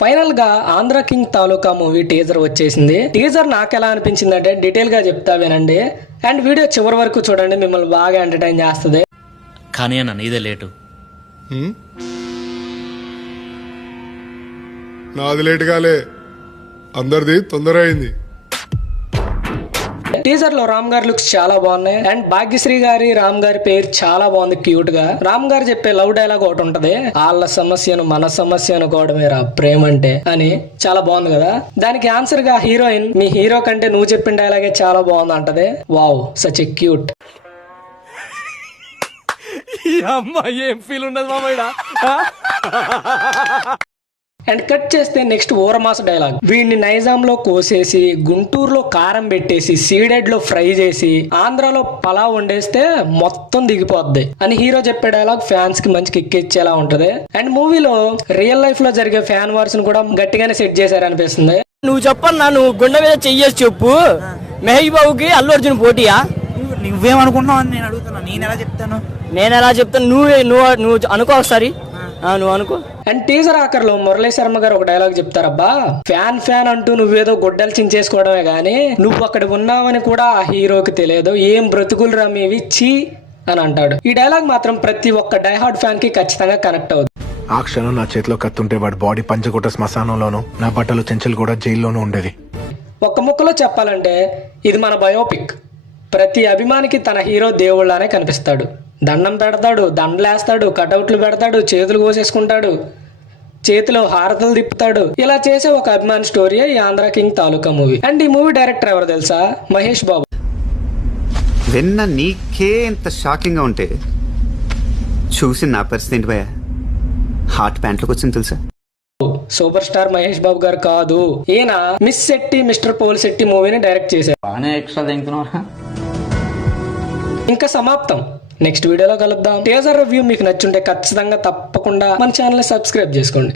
Final గా Andhra king తాలూకా movie teaser వచ్చేసింది. Teaser నాకు ఎలా అనిపించింది అంటే డీటెయిల్ గా చెప్తా వినండి. అండ్ వీడియో చివరి వరకు చూడండి, మిమ్మల్ని బాగా ఎంటర్టైన్ చేస్తుంది. కానీ అన్న నీదే లేటు. నాది లేట్ కాలే, అందరిది తొందర అయింది. టీజర్ లో రామ్ గారి లుక్స్ చాలా బాగున్నాయి. అండ్ భాగ్యశ్రీ గారి రామ్ గారి పేరు చాలా బాగుంది, క్యూట్ గా. రామ్ గారు చెప్పే లవ్ డైలాగ్ ఒకటి ఉంటది, వాళ్ళ సమస్యను మన సమస్య అనుకోవడమేరా ప్రేమ అంటే అని. చాలా బాగుంది కదా. దానికి ఆన్సర్ గా హీరోయిన్, మీ హీరో కంటే నువ్వు చెప్పిన డైలాగే చాలా బాగుంది అంటది. Wow, such a cute. ఏం ఫీల్ ఉండదు మామయ్య. అండ్ కట్ చేస్తే నెక్స్ట్ ఊరమాస డైలాగ్. వీడిని నైజాం లో కోసేసి గుంటూరులో కారం పెట్టేసి సీడెడ్ లో ఫ్రై చేసి ఆంధ్రాలో పలావ్ వండేస్తే మొత్తం దిగిపోద్ది అని హీరో చెప్పే డైలాగ్ ఫ్యాన్స్ కి మంచి కిక్ ఇచ్చేలా ఉంటది. అండ్ మూవీలో రియల్ లైఫ్ లో జరిగే ఫ్యాన్ వార్స్ ని కూడా గట్టిగానే సెట్ చేశారనిపిస్తుంది. నువ్వు చెప్పన్నా, నువ్వు గుండె మీద చెయ్యేసి చెప్పు. మహేష్ బాబుకి అల్లు అర్జున్ పోటీయా? నువ్వేమనుకుంటున్నావు అని నేను అడుగుతున్నా. నేను ఎలా చెప్తాను? నువ్వు అనుకో ఒకసారి, నువ్వు అనుకో. అండ్ టీజర్ ఆఖర్లో మురళీ శర్మ గారు ఒక డైలాగ్ చెప్తారబ్బా, ఫ్యాన్ అంటూ నువ్వేదో గొడ్డలు చించేసుకోవడమే గానీ నువ్వు అక్కడ ఉన్నావని కూడా ఆ హీరోకి తెలియదు, ఏం బ్రతుకులు రా మీవి చీ అని అంటాడు. ఈ డైలాగ్ మాత్రం ప్రతి ఒక్క డైహార్డ్ ఫ్యాన్ కి ఖచ్చితంగా కనెక్ట్ అవుతుంది. ఆ క్షణం నా చేతిలో కత్తుంటే వాడి బాడీ పంచకోట శ్మశానంలోనూ నా బట్టలు చెంచలు కూడా జైల్లోనూ ఉండేది. ఒక్క ముక్కలో చెప్పాలంటే ఇది మన బయోపిక్. ప్రతి అభిమానికి తన హీరో దేవుళ్ళనే కనిపిస్తాడు. దండం పెడతాడు, దండలేస్తాడు, కటౌట్లు పెడతాడు, చేతులు కోసేసుకుంటాడు, చేతిలో హారతలు తిప్పుతాడు. ఇలా చేసే ఒక అభిమాని స్టోరీయే ఈ Andhra king taluka movie. And ఈ మూవీ డైరెక్టర్ ఎవరు తెలుసా? మహేష్ బాబు. విన్న నీకే ఇంత షాకింగ్ గా ఉంటే చూసి నా పరిస్థితి ఏంటి భయ? హార్ట్ ప్యాంట్లోకి వచ్చింది తెలుసా? సూపర్ స్టార్ మహేష్ బాబు గారు కాదు, ఈయన miss Shetty mister Polishetty మూవీని డైరెక్ట్ చేశారు. ఇంకా సమాప్తం. నెక్స్ట్ వీడియోలో కలుద్దాం. టీజర్ రివ్యూ మీకు నచ్చుంటే ఖచ్చితంగా తప్పకుండా మన ఛానల్ ని సబ్స్క్రైబ్ చేసుకోండి.